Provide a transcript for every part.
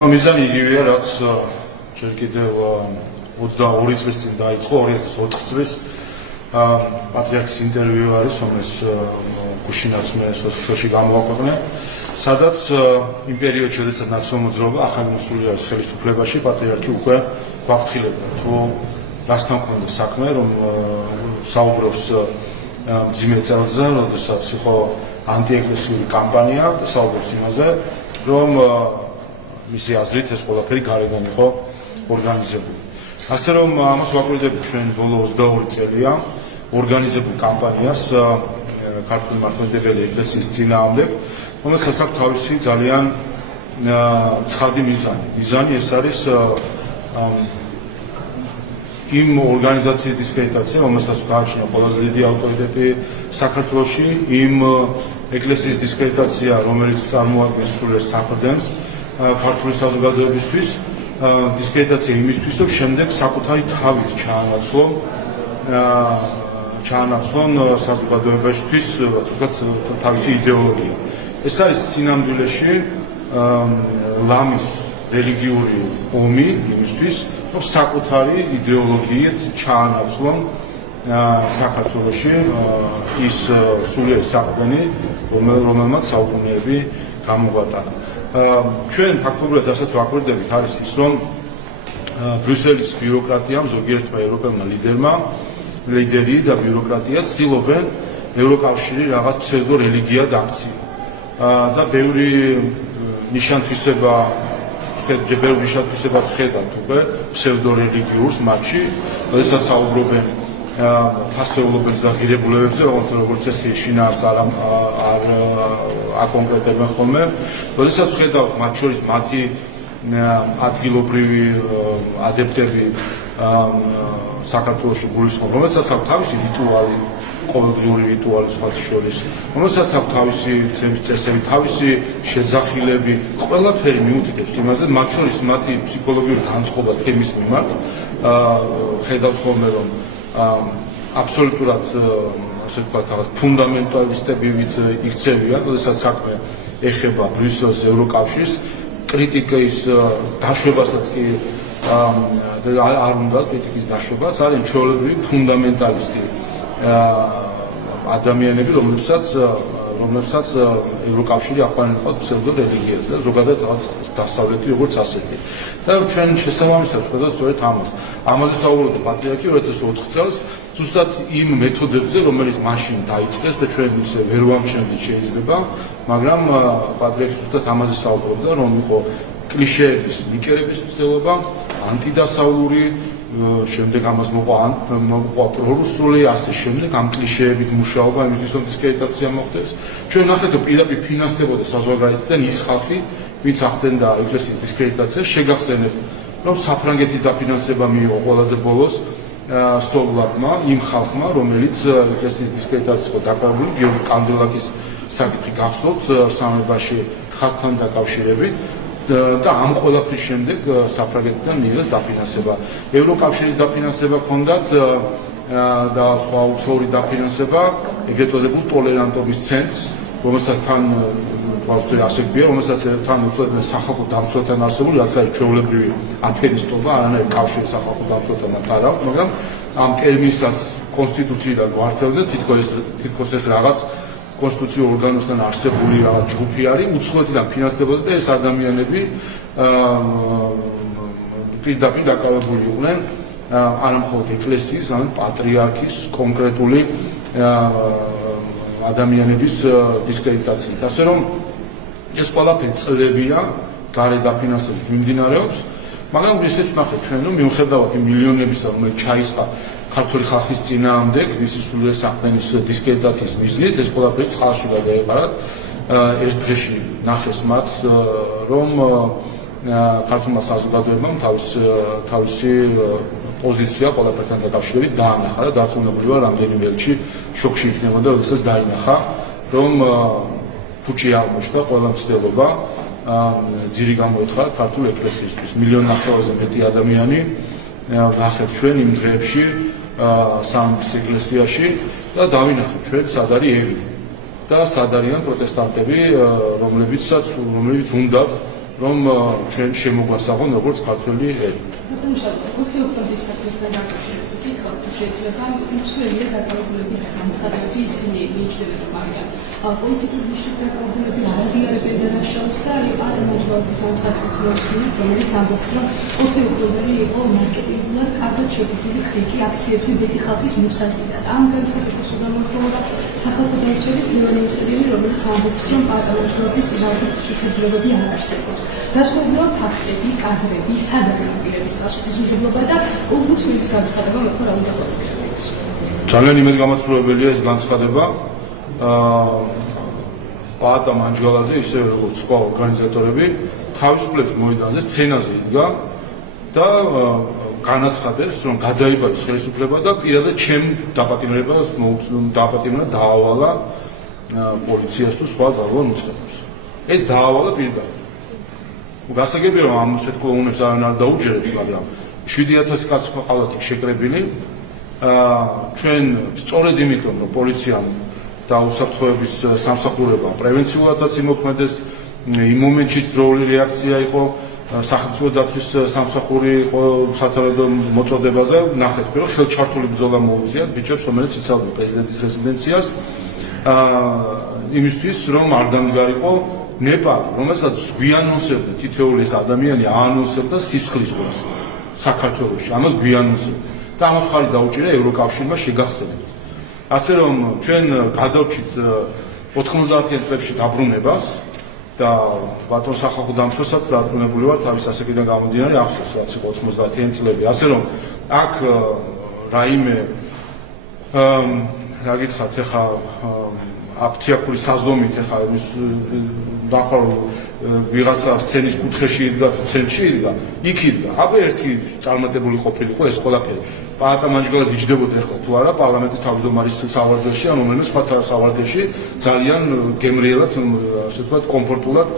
მიზანი იგივეა, რაც ჯერ კიდევ 22 წლის წინ დაიწყო, 2004 წლის პატრიარქის ინტერვიუ არის, რომელიც გუშინაც მე სოციალში გამოაქვეყნე, სადაც იმ პერიოდში, როდესაც ნაცნობ მოძრაობა ახალი მოსულიერების ხელისუფლებაში პატრიარქი უკვე გვაფრთხილებდა, თუ რასთან ქონდა საქმე, რომ საუბრობს მძიმე წელზე, როდესაც იყო ანტიეკლესიური კამპანია, საუბრობს იმაზე, რომ მისი აზრით ეს ყველაფერი გარედან იყო ორგანიზებული. ასე რომ ამას ვაკვირდებით ჩვენ ბოლო 22 წელია ორგანიზებულ კამპანიას ქართული მართლმადიდებელი ეკლესიის წინააღმდეგ, რომელსაც აქვს თავისი ძალიან ცხადი მიზანი. მიზანი ეს არის იმ ორგანიზაციის დისკრედიტაცია, რომელსაც გააჩნია ყველაზე დიდი ავტორიტეტი საქართველოში, იმ ეკლესიის დისკრედიტაცია, რომელიც წარმოადგენს სულიერ საფრდენს ქართული საზოგადოებისთვის, დისკრედიტაცია იმისთვის, რომ შემდეგ საკუთარი თავით ჩაანაცვლონ საზოგადოებისთვის თავისი იდეოლოგია. ეს არის სინამდვილეში ლამის რელიგიური ომი იმისთვის, რომ საკუთარი იდეოლოგიით ჩაანაცვლონ საქართველოში ის სულიერი საფრდენი, რომელმაც საუკუნეები გამოგვატანა. ჩვენ ფაქტობრივად რასაც ვაკვირდებით არის ის, რომ ბრიუსელის ბიუროკრატიამ, ზოგიერთმა ევროპელმა ლიდერი და ბიუროკრატია ცდილობენ ევროკავშირი რაღაც ფსევდო რელიგიად აქცია და ბევრი ნიშანთვისებას ხედავთ უკვე ფსევდო რელიგიურს მათში, როდესაც საუბრობენ ფასეულობებს და ღირებულებებზე, როგორც ეს შინაარს არ აკონკრეტებენ ხოლმე, როდესაც ვხედავთ მათ შორის მათი ადგილობრივი ადეპტები საქართველოში გულისხმობ, რომელსაც აქვს თავისი რიტუალი, ყოველდღიური რიტუალი სხვათა შორის, რომელსაც აქვს თავისი წესები, თავისი შეძახილები, ყველაფერი მიუთითებს იმაზე, მათ შორის მათი ფსიქოლოგიური განწყობა თემის მიმართ, ხედავთ ხოლმე, რომ აბსოლუტურად ასე ვთქვათ, რაღაც ფუნდამენტალისტებივით იქცევიან, როდესაც საქმე ეხება ბრიუსელის ევროკავშირს, კრიტიკის დაშვებასაც კი არ უნდა კრიტიკის დაშვებაც, არიან ჩვეულებრივი ფუნდამენტალისტი ადამიანები, რომლებსაც ევროკავშირი აყვანილიყავთ ფსევდო რელიგიას და ზოგადად რაღაც დასავლეთი როგორც ასეთი. და ჩვენ შესაბამისად ვხედავთ სწორედ ამას. ამაზე საუბრობდა პატრიარქი 2004 წელს, ზუსტად იმ მეთოდებზე, რომელიც მაშინ დაიწყეს და ჩვენ ისე ვერ ვამჩნევთ შეიძლება, მაგრამ პატრიარქი ზუსტად ამაზე საუბრობდა, რომ იყო კლიშეების მიკერების მცდელობა, ანტიდასავლური, შემდეგ ამას მოყვა პრორუსული, ასე შემდეგ ამ კლიშეებით მუშაობა იმისთვის, რომ დისკრედიტაცია მოხდეს. ჩვენ ნახეთ, რომ პირდაპირ ფინანსდებოდა საზღვარგარეთიდან ის ხალხი, ვინც ახდენდა ეკლესიის დისკრედიტაციას, შეგახსენებთ, რომ საფრანგეთის დაფინანსება მიიღო ყველაზე ბოლოს სოვლაბმა, იმ ხალხმა, რომელიც ეკლესიის დისკრედიტაციას იყო დაკავებული, გიორგი კანდელაკის საკითხი გახსოვთ სამებაში ხატთან დაკავშირებით. და ამ ყველაფრის შემდეგ საფრანგეთიდან მიიღეს დაფინანსება. ევროკავშირის დაფინანსება ჰქონდათ და სხვა უცხოური დაფინანსება, ეგრეთ წოდებულ ტოლერანტობის ცენტრს, რომელსაც თან ასე გვია, რომელსაც თან უწოდებენ სახალხო დამცველთან არსებული, რაც არის ჩვეულებრივი აფერისტობა, არანაირი კავშირი სახალხო დამცველთან არ აქვს, მაგრამ ამ ტერმინსაც კონსტიტუციიდან გვართებდნენ, თითქოს ეს რაღაც კონსტიტუციურ ორგანოსთან არსებული რაღაც ჯგუფი არის, უცხოეთიდან ფინანსდებოდა და ეს ადამიანები პირდაპირ დაკავებული იყვნენ არა მხოლოდ ეკლესიის, არამედ პატრიარქის კონკრეტული ადამიანების დისკრედიტაციით. ასე რომ ეს ყველაფერი წლებია გარე დაფინანსებით მიმდინარეობს, მაგრამ ისეც ვნახეთ ჩვენ, რომ მიუხედავად იმ მილიონებისა, რომელიც ჩაისხა ქართული ხალხის წინააღმდეგ, მისი სულიერი საფრდენის დისკრედიტაციის მიზნით, ეს ყველაფერი წყალში გადაეყარათ. ერთ დღეში ნახეს მათ, რომ ქართულმა საზოგადოებამ თავისი პოზიცია ყველაფერთან დაკავშირებით დაანახა და დარწმუნებულია, რამდენიმე ელჩი შოკში იქნებოდა, როდესაც დაინახა, რომ ფუჭი აღმოჩნდა ყველა მცდელობა ძირი გამოეთხარა ქართულ ეკლესიისთვის. 1,5 მილიონზე მეტი ადამიანი ვნახეთ ჩვენ იმ დღეებში სამების ეკლესიაში და დავინახეთ ჩვენ სად არის ევი და სად არიან პროტესტანტები, რომლებიც უნდათ რომ ჩვენ შემოგვასაღონ როგორც ქართველი ელი. ოქტომბრის საქმესთან დაკავშირებით კითხავ, თუ შეიძლება უცვლელია დაკავებულების განცხადებები ისინი მიიჩნევენ, რომ არიან პოლიტიკური შეტაკებულები არაღიარებენ დანაშაულს და ადამიანის განცხადებებით მოусმინეთ, რომელიც ამბობს, რომ 4 ოქტომბერი იყო მარკეტინგულად კარგად შეგუებული ხრიკი აქციებზე ბეთი ხალხის მოსაზიდად. ამ განცხადებას უდამოთხოვა სახალხო დაირჩევის ლევანეისელი, რომელიც ამბობს, რომ პარტიის წინააღმდეგობები არ არსებობს. დასკვნებულა ფაქტები, კადრები, სადაგრაფირების პასუხისმგებლობა და უცხოეთის განცხადება მოხდა რა უნდა ყოფილიყოს. ძალიან იმედგამოწურებელია ეს განცხადება. პაატა მანჯგალაძე ისე როგორც სხვა ორგანიზატორები თავისუფლების მოედანზე სცენაზე იდგა და განაცხადებს, რომ გადაიბარეს ხელისუფლება და პირადად ჩემ დაპატიმრებას დააპატიმრა დაავალა პოლიციას თუ სხვა ძალოვან უწყებებს. ეს დაავალა პირდაპირ. გასაგებია რომ ამ შეთქმულებს არ დაუჯერებს, მაგრამ 7000 კაცი ყავდათ შეკრებილი. ჩვენ სწორედ იმიტომ რომ პოლიციამ და უსაფრთხოების სამსახურებამ პრევენციულადაც იმოქმედეს, იმ მომენტში დროული რეაქცია იყო, სახელმწიფო დაცვის სამსახური იყო სათავედო მოწოდებაზე, ნახეთ, რომ ხელჩართული ბრძოლა მოუწიათ ბიჭებს, რომელიც იცავდნენ პრეზიდენტის რეზიდენციას, იმისთვის რომ არ დამდგარიყო ნეპალი, რომელსაც გვიანონსებდა თითოეული ეს ადამიანი აანონსებდა სისხლისღვრას საქართველოში, ამას გვიანონსებდა და ამას ხარი დაუჭირა ევროკავშირმა შეგახსენებთ. ასე რომ ჩვენ გადავჭით 90-იან წლებში დაბრუნებას და ბატონ სახალხო დამცველსაც დარწმუნებული ვარ თავის ასაკიდან გამომდინარე ახსოვს რაც იყო 90-იან წლები. ასე რომ აქ რაიმე რა გითხრათ ეხა აფთიაქური საზომით ეხა ის დახარ ვიღაცა სცენის კუთხეში იდგა თუ ცენტრში იდგა, იქ იდგა. აბა ერთი წარმატებული ყოფილიყო ეს ყველაფერი. პაატა მანჯგალაძე იჯდებოდა ეხლა თუ არა პარლამენტის თავმჯდომარის სავარძელში ან რომელიმე სხვა სავარძელში ძალიან გემრიელად ასე ვთქვათ კომფორტულად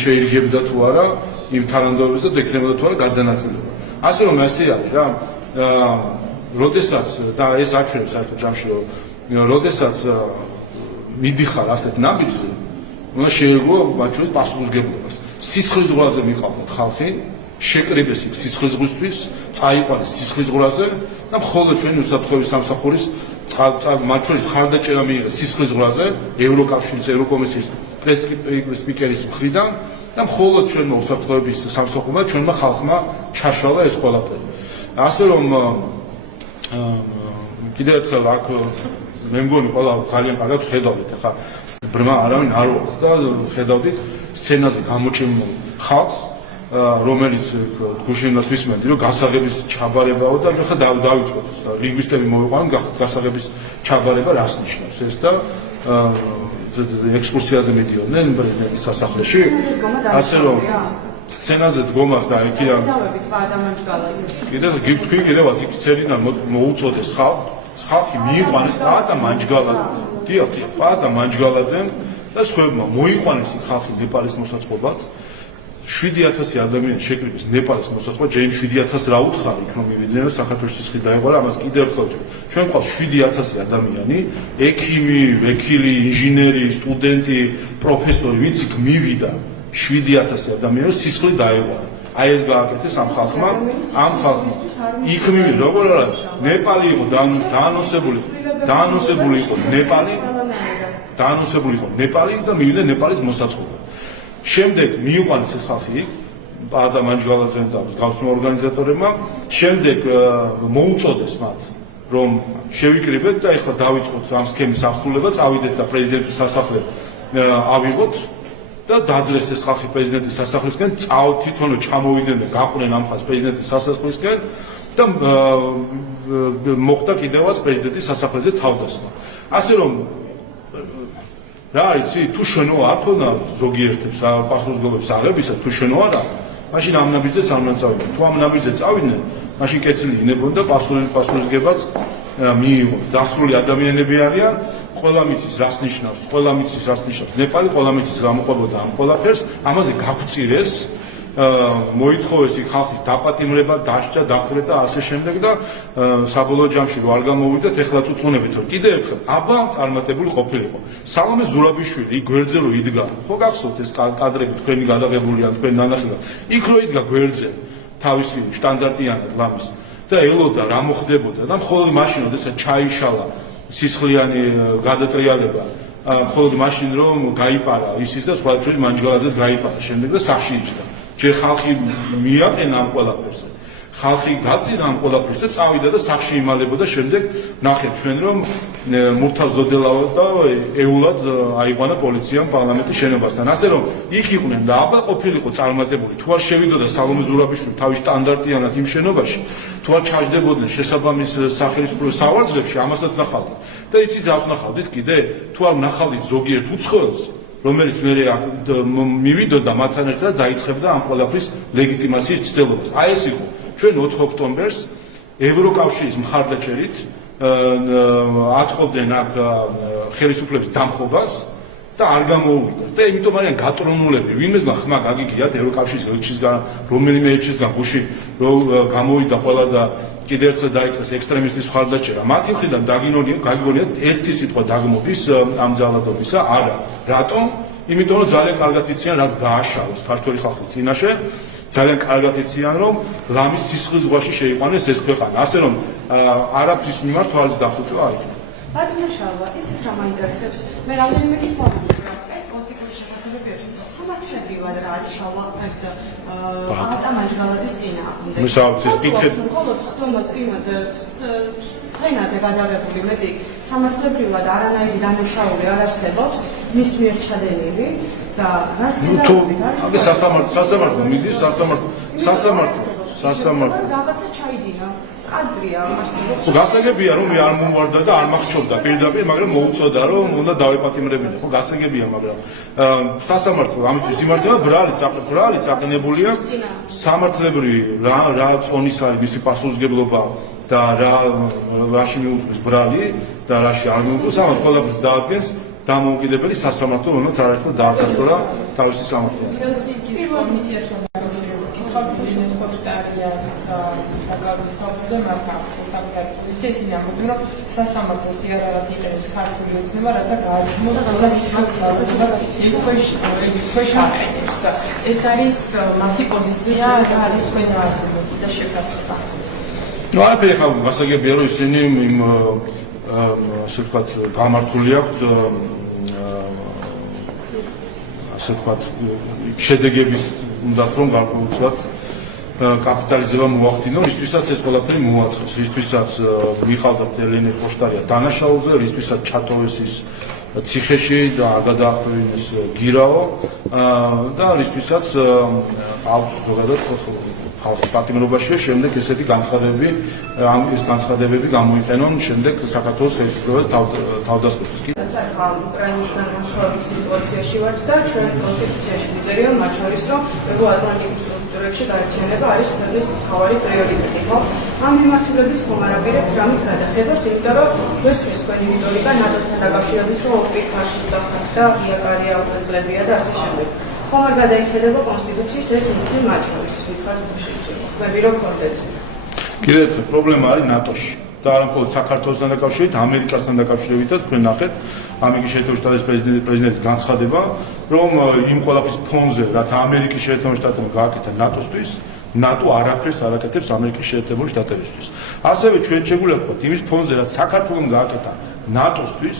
შეირიგებდა თუ არა იმ თანამდებობებს და ექნებოდა თუ არა გადანაწილება. ასე რომ ასე არის რა. როდესაც და ეს აჩვენებს საერთოდ ჯამში რომ როდესაც მიდიხარ ასეთ ნაბიჯზე, უნდა შეეგო მათ შორის პასუხისმგებლობას. სისხლისღვრაზე მიყავდათ ხალხი, შეკრიბეს იქ სისხლისღვრისთვის, წაიყვანეს სისხლისღვრაზე და მხოლოდ ჩვენი უსაფრთხოების სამსახურის მათ შორის მხარდაჭერა მიიღეს სისხლისღვრაზე, ევროკავშირის, ევროკომისიის სპიკერის მხრიდან და მხოლოდ ჩვენმა უსაფრთხოების სამსახურმა, ჩვენმა ხალხმა ჩაშალა ეს ყველაფერი. ასე რომ კიდევ ერთხელ აქ მე მგონი ყველა ძალიან კარგად ხედავდით ახლა ბრმა არავინ არ ვართ და ხედავდით სცენაზე გამოჩენილ ხალხს რომელიც გუშინდაც ვისმენდი რომ გასაღების ჩაბარებაო და ხა დავიწყოთ ლინგვისტები მოვიყვანოთ გასაღების ჩაბარება რას ნიშნავს ეს და ექსკურსიაზე მიდიოდნენ პრეზიდენტის სასახლეში ასე რომ სცენაზე დგომას და იქიდან კიდევ გიფთქვი კიდევაც იქ სცენიდან მოუწოდეს ხალხი მიიყვანეს პაატა მანჯგალაძემ და სხვებმა მოიყვანეს ხალხი ნეპალის მოსაწყობად 7000 ადამიანი შეკრიბეს ნეპალის მოსაწყობად ჯერ 7000 რა უთხარი იქ რომ მივიდნენ საქართველოს სისხლი დაეყარა ამას კიდევ ერთხელ ჩვენ ყავს 7000 ადამიანი ექიმი, ვექილი, ინჟინერი, სტუდენტი, პროფესორი ვინც იქ მივიდა 7000 ადამიანი სისხლი დაეყარა აი ეს გააკეთეს ამ ხალხმა იქ მივიდა როგორ არის ნეპალი იყო დაანონსებული იყო ნეპალი და მივიდა ნეპალის მოსაწყობად შემდეგ მიიყვანეს ეს ხალხი იქ პაატა მანჯგალაძემ და მსგავსმა ორგანიზატორებმა შემდეგ მოუწოდეს მათ რომ შევიკრიბეთ და ეხლა დავიწყოთ ამ სქემის აღსრულება წავიდეთ და პრეზიდენტის სასახლე ავიღოთ და დაძრეს ეს ხალხი პრეზიდენტის სასახლისკენ თვითონ ჩამოვიდნენ და გაყვნენ ამ ხალხს პრეზიდენტის სასახლისკენ და მოხდა კიდევაც პრეზიდენტის სასახლეზე თავდასხმა ასე რომ რა არის თუ შენო არ თქონა ზოგიერთებს პასუხისმგებლობის აღებისა თუ შენო არა მაშინ ამ ნაბიჯზე არ წავიდნენ თუ ამ ნაბიჯზე წავიდნენ მაშინ კეთილი იქნებოდა და პასუხისმგებლობას მიიღოს დასრული ადამიანები არიან ყველა მიცის რას ნიშნავს ნეპალი ყველა მიცის გამოყვებოდა ამ ყველაფერს ამაზე გაგვწირეს მოითხოვეს იქ ხალხის დაპატიმრება, დასჯა, დახვრეტა და ასე შემდეგ და საბოლოო ჯამში რო არ გამოვიდათ, ეხლაც უწუნებით რომ კიდევ ერთხელ აბა წარმატებული ყოფილიყო. სალომე ზურაბიშვილი იქ გვერდზე რო იდგა, ხო გახსოვთ ეს კადრები თქვენი გადაღებულია, თქვენ ნანახი. იქ რო იდგა გვერდზე თავისი სტანდარტიანად ლამის და ელოდა რა მოხდებოდა და მხოლოდ მაშინ როდესაც ჩაიშალა სისხლიანი გადატრიალება, მხოლოდ მაშინ რომ გაიპარა ისიც და სხვა ჩვენი მანჯგალაძეს გაიპარა შემდეგ და სახში იჯდა. ჯერ ხალხი მიაყენა ამ ყველაფერს. ხალხი გაწირა ამ ყველაფერს და წავიდა და სახში იმალებოდა შემდეგ ნახეთ ჩვენ რომ მურთაზ დოდელავა და ეულად აიყვანა პოლიციამ პარლამენტის შენობასთან. ასე რომ იქ იყვნენ და აბა ყოფილიყო წარმატებული. თუ არ შევიდოდა სალომე ზურაბიშვილი თავის სტანდარტიანად იმ შენობაში, თუ არ ჩაჯდებოდნენ შესაბამის სახელმწიფო სავარძლებში, ამასაც ნახავთ. და იცით რას ნახავდით კიდე? თუ არ ნახავდით ზოგიერთ უცხოელს, რომელიც მე მივიდოდა მათთან ერთად და დაიწყებდა ამ ყველაფრის ლეგიტიმაციის ცდილობას. აი ეს იყო ჩვენ 4 ოქტომბერს ევროკავშირის მხარდაჭერით აწყობდნენ აქ ხელისუფლების დამხობას და არ გამოუვიდათ. და იმიტომ არიან გატრონულები. ვინმესმა ხმა გაგიგიათ ევროკავშირის ელჩისგან, რომელიმე ელჩისგან გუში რო გამოვიდა ყველა და კიდევ ერთხელ დაიწყეს ექსტრემისტის მხარდაჭერა. მათი მხრიდან გაგიგონიათ ერთი სიტყვა დაგმობის ამ ძალადობისა, არა. რატომ? იმიტომ რომ ძალიან კარგად იციან რაც დააშალოს ქართული ხალხის წინაშე. ძალიან კარგად იციან რომ ლამის სისხლის ზღვაში შეიყვანეს ეს ქვეყანა. ასე რომ არაფრის მიმართ თვალის დახუჭვა არ იქნება. ბატონო შალვა, იცით რა მაინტერესებს? მე რამდენიმე კითხვა მაქვს. ეს პოლიტიკური შეფასებებია, თუმცა სამართლებრივად რა არის შალვა ეს ატა მანჯგალაძის წინააღმდეგ. ეს კითხეთ მხოლოდ თომას იმაზე სცენაზე გადაღებული მეტი სამართლებრივად არანაირი დანაშაული არ არსებობს მის მიერ ჩადენილი და რა სცენარები სასამართლო მიზნის სასამართლო რაღაცა ჩაიდინა კადრია არსებობს. გასაგებია რომ მე არ მომვარდა და არ მახჩობდა პირდაპირ, მაგრამ მოუწოდა რომ უნდა დავეპატიმრებინე. ხო გასაგებია, მაგრამ სასამართლო ამისთვის იმართება ბრალიც აყენებულია სამართლებრივი რა წონის არის მისი პასუხისმგებლობა და რაში მიუძღვის ბრალი და რაში არ მიუძღვის, ამას ყველაფერს დაადგენს დამოუკიდებელი სასამართლო, რომელიც არაერთხელ დააკარგა თავისი სამართლობა. ჰელსინკის კომისიას ხოშტარიას დაკავების თავზე მართა სამართლის პოლიცია ისინი ამბობენ რომ სასამართლოს იარაღად იყენებს ქართული ოცნება რათა გააჩნოს ყველა თვითმმართველობას ქვეშ აყენებს. ეს არის მათი პოზიცია, რა არის თქვენი არგუმენტი და შეფასება? ნუ არაფერი ხალხ გასაგებია რომ ისინი იმ ასე ვთქვათ გამართული აქვთ ასე ვთქვათ შედეგების უნდათ რომ გარკვეულწილად კაპიტალიზება მოახდინონ, რისთვისაც ეს ყველაფერი მოაწყეს, რისთვისაც მიხალდათ ელენე ხოშტარია დანაშაულზე, რისთვისაც ჩატოვეს ის ციხეში და გადაახვევინეს გირაო და რისთვისაც აქვს ზოგადად ხალხის პატიმრობაშია, შემდეგ ესეთი განცხადებები, ეს განცხადებები გამოიყენონ შემდეგ საქართველოს ხელისუფლებას თავდასხმისთვის. უკრაინისგან განსხვავების სიტუაციაში ვართ და ჩვენ კონსტიტუციაში გვიწერია მათ შორის რომ ევროატლანტიკურ სტრუქტურებში გაერთიანება არის ქვეყნის მთავარი პრიორიტეტი, ხო? ამ მიმართულებით ხომ არ აპირებთ რამის გადახებას, იმიტომ რომ ვესმის თქვენი რიტორიკა ნატოსთან დაკავშირებით რომ ოპიკაში დახართ და იაკარია უწლებია და ასე შემდეგ. ხომ არ გადაიხედება კონსტიტუციის ეს მითი მათ შორის, ვიქოთ შეიძლება. ხმები რომ გქონდეთ. კიდევ ერთხელ პრობლემა არის ნატოში. და არა მხოლოდ საქართველოსთან დაკავშირებით, ამერიკასთან დაკავშირებითაც თქვენ ნახეთ ამერიკის შეერთებული შტატების პრეზიდენტის განცხადება, რომ იმ ყველაფრის ფონზე, რაც ამერიკის შეერთებული შტატებმა გააკეთა ნატოსთვის, ნატო არაფერს არ აკეთებს ამერიკის შეერთებული შტატებისთვის. ასევე ჩვენ შეგვიძლია ვთქვათ, იმის ფონზე, რაც საქართველოს გააკეთა ნატოსთვის,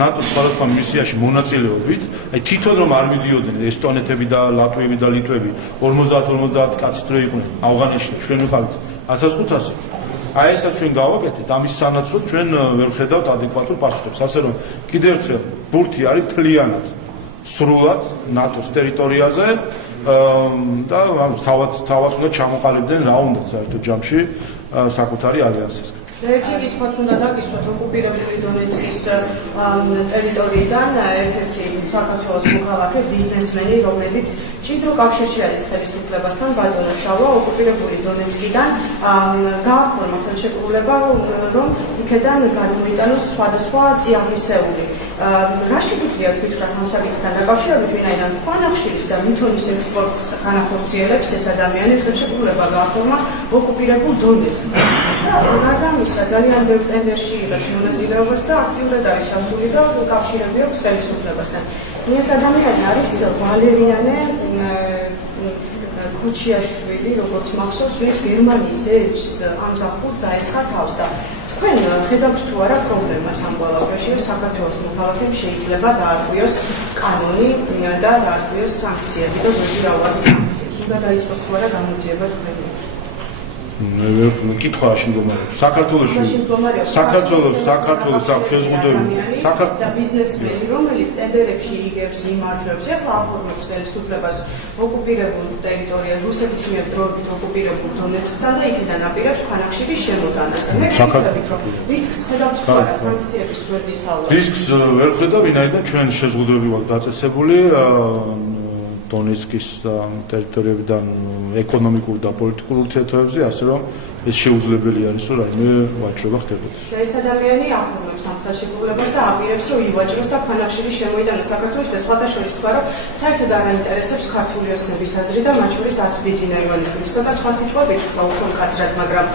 ნატოს სხვადასხვა მისიაში მონაწილეობით, აი თვითონ რომ არ მიდიოდნენ ესტონეთები და ლატვიები და ლიტვები 50-50 კაცით რო იყვნენ ავღანეთში, ჩვენ ვიყავით 1500-ით. აი ესაც ჩვენ გავაკეთეთ, ამის სანაცვლოდ ჩვენ ვერ ხედავთ ადეკვატურ პასუხებს. ასე რომ კიდევ ერთხელ ბურთი არის მთლიანად სრულად ნატოს ტერიტორიაზე და თავად უნდა ჩამოყალიბდნენ რა უნდა საერთოდ ჯამში საკუთარი ალიანსისგან. ერთი კითხვაც უნდა დაგისვათ ოკუპირებული დონეცკის ტერიტორიიდან ერთი საქართველოს მოქალაქე ბიზნესმენი, რომელიც ჭიდრო კავშირში არის ხელისუფლებასთან, ბატონო შალვა, ოკუპირებული დონეცკიდან გააფორმა ხელშეკრულება, რომ იქედან გადმოიტანოს სხვადასხვა წიაღისეული. რა შეგვიძლია ვთქვათ ამ საკითხთან დაკავშირებით, ვინაიდან ქვანახშირის და მითონის ექსპორტს განახორციელებს ეს ადამიანი ხელშეკრულება გააფორმა ოკუპირებულ დონეცკში. გარდა ამისა, ძალიან ბევრ ტენდერში იღებს მონაწილეობას და აქტიურად არის ჩართული და უკავშირები აქვს ხელისუფლებასთან. ეს ადამიანი არის ვალერიანე ქოჩიაშვილი, როგორც მახსოვს, ვინც გერმანიის ელჩს ამზადებულს დაესხა თავს და თქვენ ხედავთ თუ არა პრობლემას ამ ყველაფერში, რომ საქართველოს მოქალაქეებს შეიძლება დაარღვიოს კანონი და დაარღვიოს სანქციები და გვერდი რა არის სანქციები. უნდა დაიწყოს თუ არა გამოძიება თქვენი. კითხვა შემდგომარეობს. საქართველოს აქვს შეზღუდული და ბიზნესმენი, რომელიც ტენდერებში იგებს, იმარჯვებს, ეხლა აფორმებს ხელისუფლებას ოკუპირებულ ტერიტორიას, რუსეთის მიერ დროებით ოკუპირებულ დონეცკთან და იქიდან აპირებს ქვანახშირის შემოტანას. მე ვფიქრობ, რომ რისკს ხედავთ თუ არა სანქციების გვერდის ალვა. რისკს ვერ ხედავ, ვინაიდან ჩვენ შეზღუდვები ვართ დაწესებული დონეცკის ტერიტორიებიდან ეკონომიკურ და პოლიტიკურ ურთიერთობებზე, ასე რომ ეს შეუძლებელი არის, რომ რაიმე ვაჭრობა ხდებოდეს. ეს ადამიანი აფორმებს ამ ხელშეკრულებას და აპირებს, რომ ივაჭროს და ქვანახშირის შემოიტანოს საქართველოში და სხვათა შორის თქვა, რომ საერთოდ არ აინტერესებს ქართული ოცნების აზრი და მათ შორის არც ბიძინა ივანიშვილის ცოტა სხვა სიტყვებით თქვა უფრო მკაცრად, მაგრამ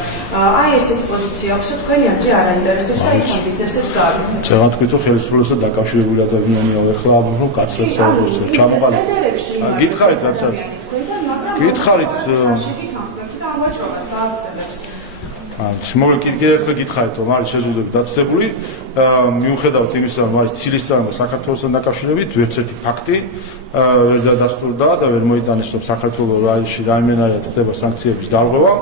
აი ესეთი პოზიცია აქვს, რომ თქვენი აზრი არ აინტერესებს და ის ამ ბიზნესებს გააკეთებს. ზოგადად თქვით, რომ ხელისუფლებასთან დაკავშირებული ადამიანია, ეხლა უფრო მკაცრად საუბრობს, ჩამოყალიბდა. გითხარით რაც არის. გითხარით კიდევ ერთხელ გითხარით, რომ არის შეზღუდვები დაწესებული, მიუხედავად იმისა, რომ არის ცილისწამება საქართველოსთან დაკავშირებით, ვერც ერთი ფაქტი ვერ დადასტურდა და ვერ მოიტანეს, რომ საქართველოს რაიმენაირად ხდება სანქციების დარღვევა.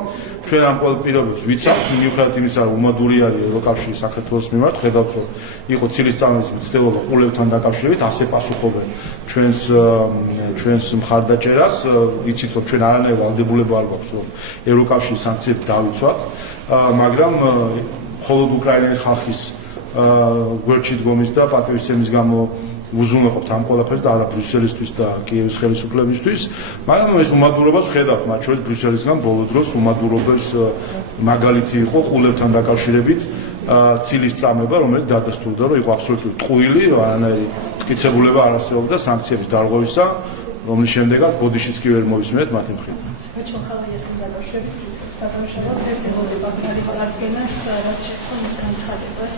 ჩვენ ამ ყოველ პირობებს ვიცავთ, მიუხედავად იმისა, რომ უმადური არის ევროკავშირი საქართველოს მიმართ, ხედავთ, რომ იყო ცილისწამების მცდელობა ყულებთან დაკავშირებით, ასე პასუხობენ ჩვენს მხარდაჭერას, იცით, რომ ჩვენ არანაირი ვალდებულება არ გვაქვს, რომ ევროკავშირის სანქციები დავიცვათ, მაგრამ მხოლოდ უკრაინელი ხალხის გვერდში დგომის და პატივისცემის გამო უზრუნველყოფთ ამ ყველაფერს და არა ბრიუსელისთვის და კიევის ხელისუფლებისთვის, მაგრამ ეს უმადურობას ვხედავთ, მათ შორის ბრიუსელისგან ბოლო დროს უმადურობის მაგალითი იყო ყულებთან დაკავშირებით ცილისწამება, რომელიც დადასტურდა, რომ იყო აბსოლუტურად ტყუილი, რომ არანაირი მტკიცებულება არ არსებობდა სანქციების დარღვევისა, რომლის შემდეგაც ბოდიშიც კი ვერ მოვისმენთ მათი მხრიდან. დაკავშირებით ეს ემოდება არის წარდგენას, რაც შეეხება მის განცხადებას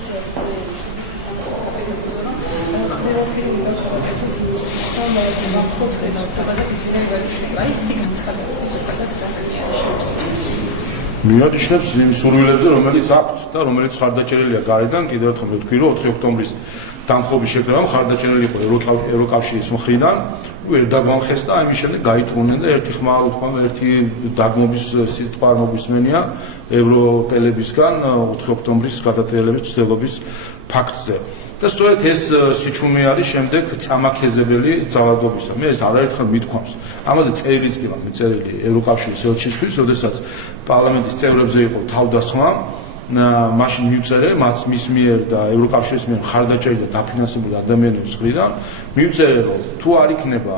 მიაჩნევს იმ სურვილებზე, რომელიც აქვთ და რომელიც ხარდაჭერილია გარედან, კიდევ ერთხელ ვთქვი, რომ 4 ოქტომბრის დამხობის შეკრება ხარდაჭერილი იყო ევროკავშირის მხრიდან, ვერ დაგვანხეს და ამის შემდეგ გაიტრუნენ და ერთი ხმა უთქვამო, ერთი დაგმობის სიტყვა არ მოგვისმენია ევროპელებისგან 4 ოქტომბრის გადატრიალების ცდილობის ფაქტზე. და სწორედ ეს სიჩუმე არის შემდეგ წამაქეზებელი ძალადობისა. მე ეს არაერთხელ მithქვამს. ამაზე წერილიც კი მაქვს მიწერილი ევროკავშირის ელჩისთვის, როდესაც პარლამენტის წევრებზე იყო თავდასხმა, მაშინ მივწერე მის მიერ და ევროკავშირის მიერ ხარდაჭერი და დაფინანსებული ადამიანების მხრიდან, მივწერე, რომ თუ არ იქნება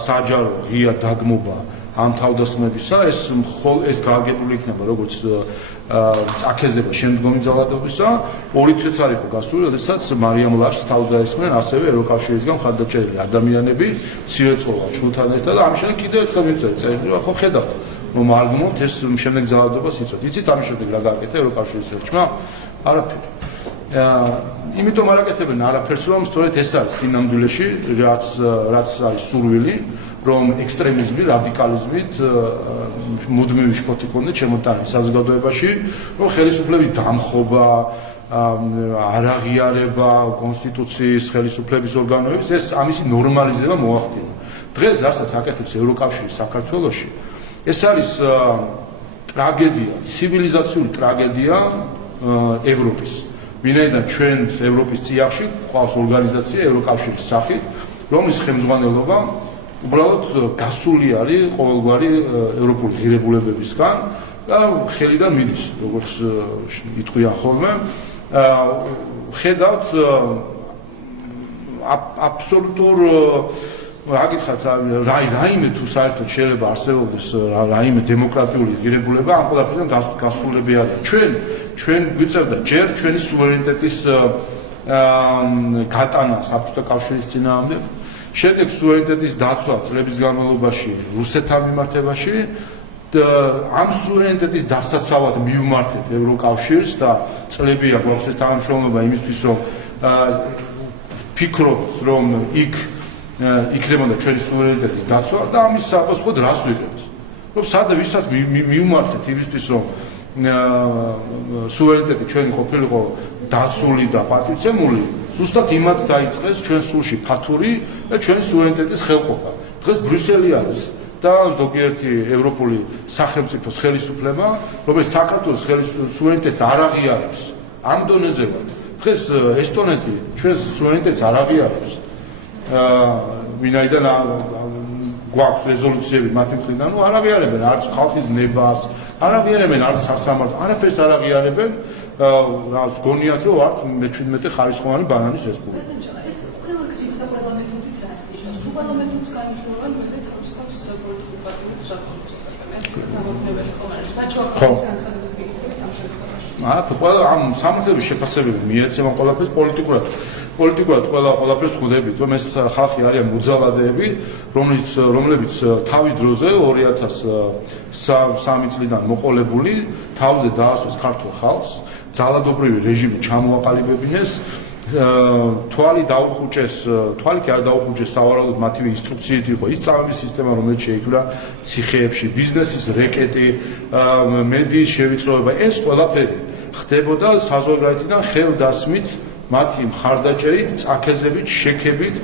საჯარო ღია დაგმობა ამ თავდასხმებისა, ეს გააგებული იქნება როგორც წაქეზება შემდგომი ძალადობისა, 2 თვეც არ იყო გასული, როდესაც მარიამ ლაშს თავდაესხნენ ასევე ევროკავშირისგან ხარდაჭერილი ადამიანები, მცირეწლოვან შულთან ერთად და ამის შემდეგ კიდევ ერთხელ მივწერე წერილი, რომ ხო ხედავთ, რომ არ გმობთ ეს შემდეგ ძალადობას იწვევთ. იცით ამის შემდეგ რა გააკეთა ევროკავშირის ელჩმა? არაფერი. იმიტომ არ აკეთებენ არაფერს, რომ სწორედ ეს არის სინამდვილეში, რაც არის სურვილი, რომ ექსტრემიზმი, რადიკალიზმით მუდმივი შფოთი ქონდეთ შემოტანილი საზოგადოებაში, რომ ხელისუფლების დამხობა, არაღიარება, კონსტიტუციის, ხელისუფლების ორგანოების, ეს ამისი ნორმალიზება მოახდინა. დღეს რასაც აკეთებს ევროკავშირი საქართველოში, ეს არის ტრაგედია, ცივილიზაციული ტრაგედია ევროპის. ვინაიდან ჩვენ ევროპის წიაღში ყავს ორგანიზაცია ევროკავშირის სახით, რომლის ხელმძღვანელობა უბრალოდ გასული არის ყოველგვარი ევროპული ღირებულებებისგან და ხელიდან მიდის, როგორც იტყვიან ხოლმე. ხედავთ აბსოლუტურ აკითხათ რაიმე თუ საერთოდ შეიძლება არსებობდეს რაიმე დემოკრატიული ღირებულება ამ ყველაფერთან გასულები არის. ჩვენ გვიწევდა ჯერ ჩვენი სუვერენიტეტის გატანა საბჭოთა კავშირის წინააღმდეგ. შემდეგ სუვერენიტეტის დაცვა წლების განმავლობაში რუსეთთან მიმართებაში ამ სუვერენიტეტის დასაცავად მივმართეთ ევროკავშირს და წლებია გვაქვს ეს თანამშრომლობა იმისთვის რომ ვფიქრობთ რომ იქნებოდა ჩვენი სუვერენიტეტის დაცვა და ამის საპასუხოდ რას ვიღებთ რომ სადა ვისაც მივმართეთ იმისთვის რომ სუვერენიტეტი ჩვენი ყოფილიყო დაცული და პატივცემული ზუსტად იმათ დაიწყეს ჩვენ სულში ფათური და ჩვენი სუვერენიტეტის ხელყოფა დღეს ბრიუსელი არის და ზოგიერთი ევროპული სახელმწიფოს ხელისუფლება რომელიც საქართველოს სუვერენიტეტს არ აღიარებს ამ დონეზე ვართ დღეს ესტონეთი ჩვენს სუვერენიტეტს არ აღიარებს ვინაიდან გვაქვს რეზოლუციები მათი მხრიდან არ აღიარებენ არც ხალხის ნებას არ აღიარებენ არც სასამართლოს არაფერს არ აღიარებენ რაც გონიათ რომ ვართ მე-17 ხარისხოვანი ბანანის რესპუბლიკა ეს ყველა გზით და ყველა მეთოდით რას ნიშნავს თუ ყველა მეთოდს განიხილავენ მე თავს პოლიტიკურ პარტიებს ყველა ამ სამართლების შეფასებები მიეცემა ყველაფერს პოლიტიკურად ყველაფერს ხვდებით რომ ეს ხალხი არიან მოძალადეები რომლებიც თავის დროზე 2003 წლიდან მოყოლებული თავზე დაასვეს ქართულ ხალხს ძალადობრივი რეჟიმი ჩამოაყალიბებინეს თვალი კი არ დაუხუჭეს სავარაუდოდ მათივე ინსტრუქციით იყო ის წამების სისტემა რომელიც შეიქმნა ციხეებში ბიზნესის რეკეტი მედიის შევიწროება ეს ყველაფერი ხდებოდა საზღვარგარეთიდან ხელდასმით მათი მხარდაჭერით წაქეზებით შექებით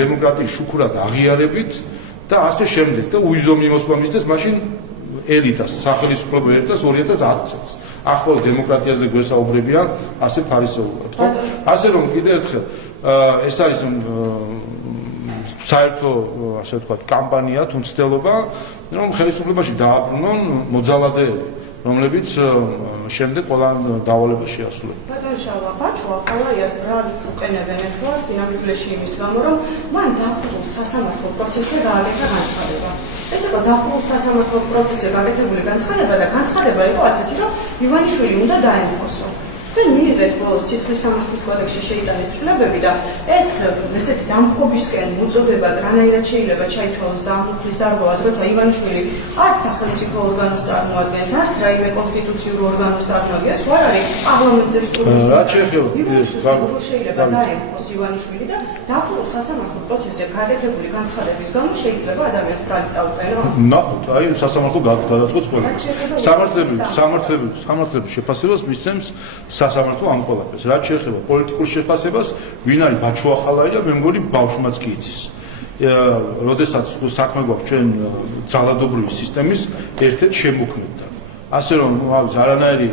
დემოკრატიის შუქურად აღიარებით და ასე შემდეგ და უიზო მიმოსვლა მისცეს მაშინ ელიტას სახელმწიფო ელიტას 2010 წელს ახლა დემოკრატიაზე გვესაუბრებიან ასე ფარისეულად ხო ასე რომ კიდევ ერთხელ ეს არის საერთო ასე ვთქვათ კამპანია თუ მცდელობა რომ ხელისუფლებაში დააბრუნონ მოძალადეები რომლებიც შემდეგ ყველა დავალებას შეასრულებენ. ბატონშავა ბაჩვა ყალაიას ბრალს უყენებენ ახლა სინამდვილეში იმის გამო რომ მან დახურულ სასამართლო პროცესზე გააკეთა განცხადება. ეს იყო დახურულ სასამართლო პროცესზე გაკეთებული განცხადება და განცხადება იყო ასეთი რომ ივანიშვილი უნდა დაემხოსო. და მიიღეთ ბოლოს სისხლის სამართლის კოდექსში შეიტანეს ცვლილებები და ეს ესეთი დამხობისკენ მოწოდება რანაირად შეიძლება ჩაითვალოს დამხობის დარღვევა, როცა ივანიშვილი არც სახელმწიფო ორგანოს წარმოადგენს, არც რაიმე კონსტიტუციურ ორგანოს წარმოადგენს, ხო არ არის პარლამენტზე შტურმის. რაც შეიძლება შეიძლება დაემხოს ივანიშვილი და დახურულ სასამართლო პროცესზე გაკეთებული განცხადების გამო შეიძლება ადამიანს ბრალი წაუყენო. ნახოთ, აი სასამართლო გადაწყვეტს ყველა. სამართლების შეფასებას მისცემს სასამართლო ამ ყველაფერს. რაც შეეხება პოლიტიკურ შეფასებას, ვინ არის ბაჩუახალაი და მე მგონი ბავშვმაც კი იცის. როდესაც საქმე გვაქვს ჩვენ ძალადობრივი სისტემის ერთ-ერთ შემოქმედთან. ასე რომ არანაირი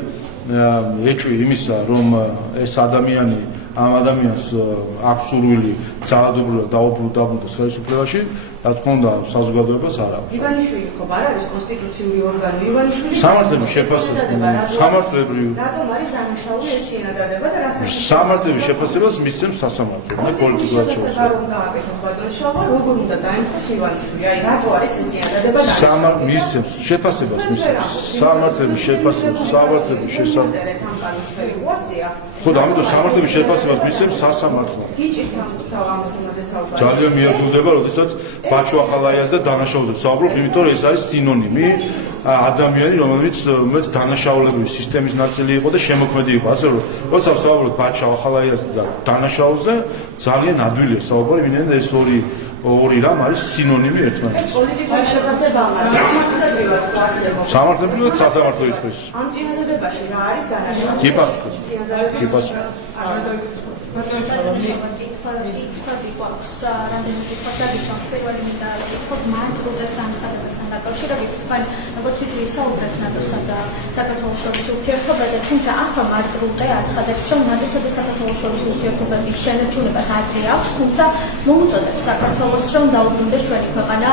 ეჭვი იმისა, რომ ეს ადამიანი ამ ადამიანს აქვს სურვილი ძალადობრივად დაუბრუნდეს ხელისუფლებაში, რა თქმა უნდა, საზოგადოებას არ აქვს. ივანიშვილი ხო არ არის კონსტიტუციური ორგანო, ივანიშვილი სამართლების შეფასებას სამართლებრივი რატომ არის დამუშავებული ეს წინადადება და რას სამართლების შეფასებას მისცემს სასამართლო, მე პოლიტიკურად შევასრულებ. რომ გააკეთო ბატონშავა, როგორ უნდა დაემხოს ივანიშვილი? აი რატო არის ეს წინადადება? მისცემს შეფასებას მისცემს სამართლების შეფასებას, სამართლების შესაბამისად. ხო და ამიტომ სამართლების შეფასებას მისცემს სასამართლო. ძალიან მიადგურდება, როდესაც ბაჩუახალაიას და დანაშაულზე ვსაუბრობ, იმიტომ რომ ეს არის სინონიმი ადამიანი, რომელიც დანაშაულებრივი სისტემის ნაწილი იყო და შემოქმედი იყო. ასე რომ, როცა ვსაუბრობ ბაჩუახალაიას და დანაშაულზე, ძალიან ადვილია საუბარი, ვინაიდან ეს ორი რამ არის სინონიმი ერთმანეთის. პოლიტიკური შეფასება არის სამართლებრივად ხო არსებობს? სამართლებრივად სასამართლო ითქვის. ამ წინადადებაში რა არის დანაშაული? კი პასუხი. კი პასუხი. კითხვები გვაქვს რამდენიმე კითხვას დაგისვამთ. პირველი მინდა გითხოთ მარკ რუტეს განცხადებასთან დაკავშირებით. თქვენ როგორც ვიცი საუბრობთ ნატოსა და საქართველოს შორის ურთიერთობაზე, თუმცა ახლა მარკ რუტე აცხადებს, რომ ნატოსა და საქართველოს შორის ურთიერთობების შენარჩუნებას აზრი აქვს, თუმცა მოუწოდებს საქართველოს, რომ დაუბრუნდეს ჩვენი ქვეყანა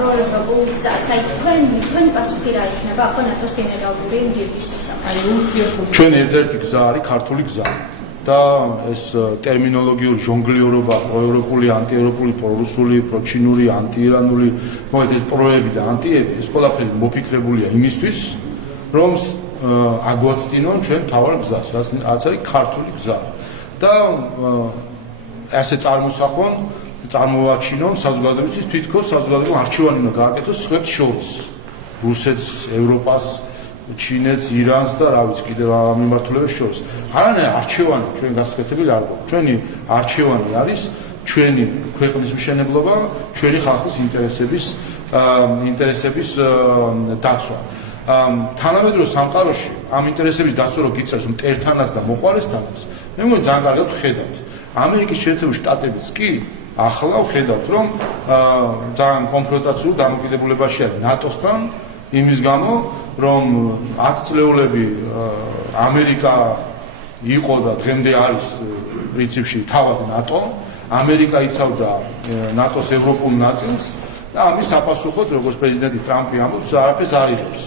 პროევროპულ გზას. აი თქვენი პასუხი რა იქნება ახლა ნატოს გენერალური მდივრისთვისა? ჩვენი ერთ-ერთი გზა არის ქართული გზა. და ეს ტერმინოლოგიური ჟონგლიორობა, პროევროპული, ანტიევროპული, პრორუსული, პროჩინური, ანტიირანული, მოედეთ პროები და ანტიები, ეს ყველაფერი მოფიქრებულია იმისთვის, რომ აგვაცდინონ ჩვენ თავარ გზას, რაც არის ქართული გზა. და ასე წარმოსახვონ, წარმოვაჩინონ საზოგადოებისთვის თვითონ საზოგადოება არჩევანი უნდა გააკეთოს სხვებს შორის. რუსეთს, ევროპას, ჩინეთს, ირანს და რა ვიცი კიდევ მიმართულებს შორის. არანაირი არჩევანი ჩვენ გასაკეთებელი არ გვაქვს. ჩვენი არჩევანი არის ჩვენი ქვეყნის მშენებლობა, ჩვენი ხალხის ინტერესების დაცვა. თანამედროვე სამყაროში ამ ინტერესების დაცვა რო გიწევს მტერთანაც და მოყვარესთანაც, მე მგონი ძალიან კარგად ხედავთ. ამერიკის შეერთებული შტატებიც კი ახლა ხედავთ, რომ ძალიან კონფრონტაციულ დამოკიდებულებაში არის ნატოსთან, იმის გამო, რომ 10 წლეულები ამერიკა იყო და დღემდე არის პრინციპში თავად ნატო, ამერიკა იცავდა ნატოს ევროპულ ნაწილს და ამის საპასუხოდ, როგორც პრეზიდენტი ტრამპი ამბობს, არაფერს არ იღებს